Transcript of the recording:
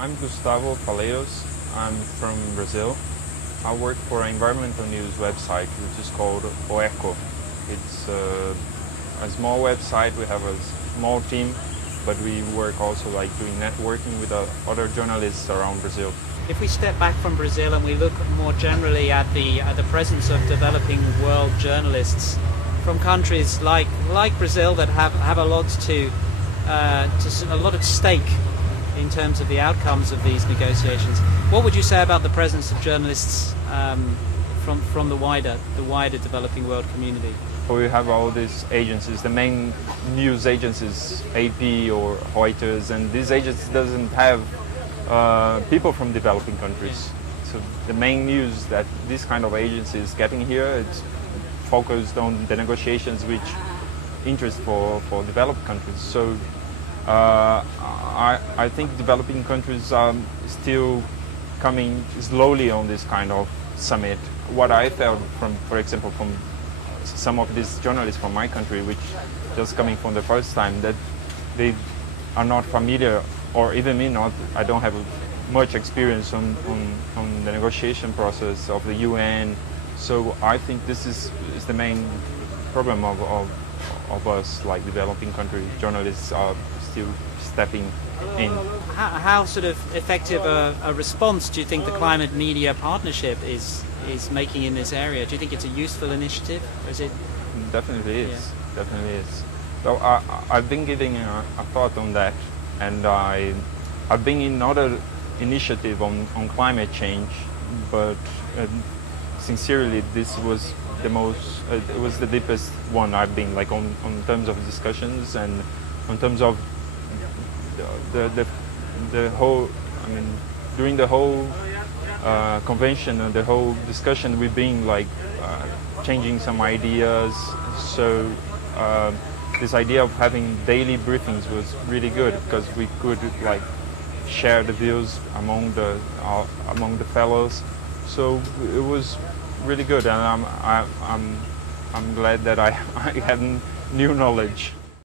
I'm Gustavo. I'm from Brazil. I work for an environmental news website which is called Oeco. It's a small website. We have a small team, but we work also like doing networking with other journalists around Brazil. If we step back from Brazil and we look more generally at the presence of developing world journalists from countries like Brazil that have a lot a lot at stake in terms of the outcomes of these negotiations, what would you say about the presence of journalists from the wider developing world community? We have all these agencies, the main news agencies, AP or Reuters, and these agencies doesn't have people from developing countries. So the main news that this kind of agency is getting here, it's focused on the negotiations which interest for developed countries. So I think developing countries are still coming slowly on this kind of summit. What I felt from, for example, from some of these journalists from my country, which just coming for the first time, that they are not familiar, or even me not, I don't have much experience on the negotiation process of the UN. So I think this is the main problem of us, like developing country journalists are still stepping in. How sort of effective a response do you think the Climate Media Partnership is making in this area? Do you think it's a useful initiative, or is it? Definitely is. Yeah. Definitely is. So I've been giving a thought on that, and I've been in another initiative on climate change, but sincerely, this was the most. It was the deepest one I've been, like on terms of discussions and on terms of the whole. I mean, during the whole convention and the whole discussion, we've been like changing some ideas. So this idea of having daily briefings was really good because we could like share the views among the fellows. So it was really good, and I'm glad that I had new knowledge.